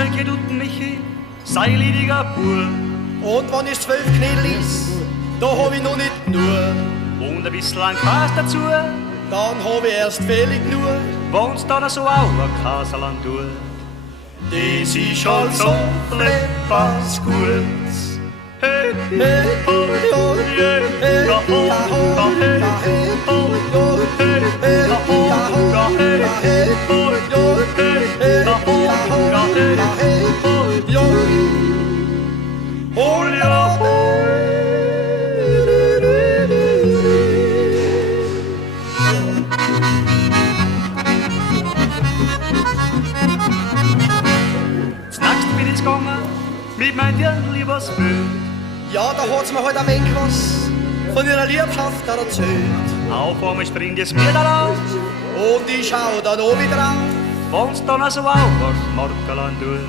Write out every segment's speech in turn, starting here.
Sönke tut Michi, sei liediger Bub. Und wenn es 12 Knädel ist, da hab ich noch nicht nur. Und ein bisschen an Käse dazu, Dann hab ich erst völlig nur. wenn's dann so auch ein Käseland tut. Das ist halt so etwas Gutes. Hey, Hey, oh, oh, yeah, hey, ja, oh, ja, oh, ja, hey, ja, hey, oh, oh, hey, hey, ja, oh, ja, oh, ja, hey, ja, hey, oh, jo, hey, hey, ja, oh, ja, oh, ja, hey, ja, hey, oh, jo. oh, ja, Snackst bin ich gegangen, mit meinem Dirndl übers Bild. Ja, da hat's mir halt ein wenig was von ihrer Liebschaft erzählt. Auf einmal springt das Bier raus, Und ich schau dann auch wieder drauf. wenn's dann so auch was Markerland tut.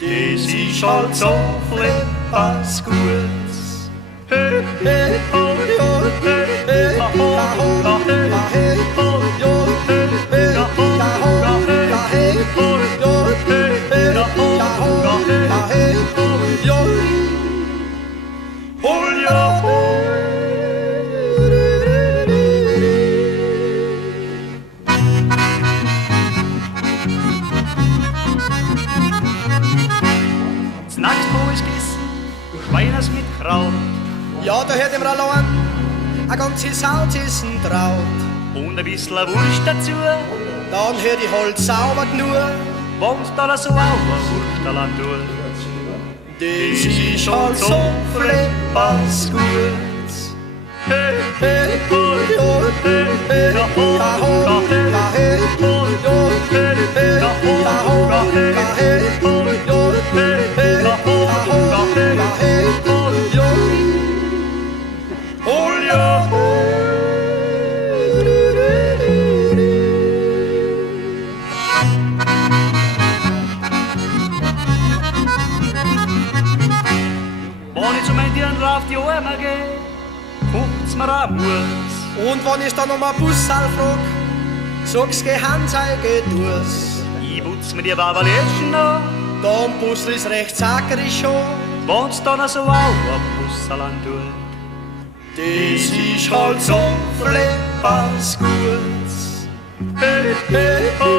Das ist halt so etwas Gutes. Hey, Hey, oh, jo, hey, hey, ja, ja, oh, oh, ja, hey, ja, hey, oh, jo, hey, ja, oh, ja, oh, ja, hey, ja, hey, oh, jo, hey, ja, oh, ja, oh, ja, hey, ja, hey, jo. oh, ja, Snacks wo ist gegessen, Schweiners mit Kraut Ja, da hört ihm allein ein ganzes Salzessen traut. und ein bisschen Wurst dazu. Dann hört ich halt sauber nur. Wenn's dann so auch ein Wursterland tut. Das ist halt so etwas Gutes. Hey, Hey, oh, jo, hey, ja, oh, ja, oh, ja, hey, ja, hey, oh, jo, hey, hey, ja, oh, ja, oh, ja, hey, ja, hey, oh, jo, hey, ja, oh, ja, oh, ja, hey, ja, hey, jo. oh, ja, wenn ich zu meinen Tieren auf die Arme geh, guckt's mir an Mus. Und wenn ich dann noch mal Bussal frag, sag's geh Handzeige du's. Ich putz mir die Babaläschen an, Dann Bussel ist recht sackerisch schon. wenn's dann so auch ein Bussaland tut. Das ist halt so etwas Gutes. Hey, Hey, oh,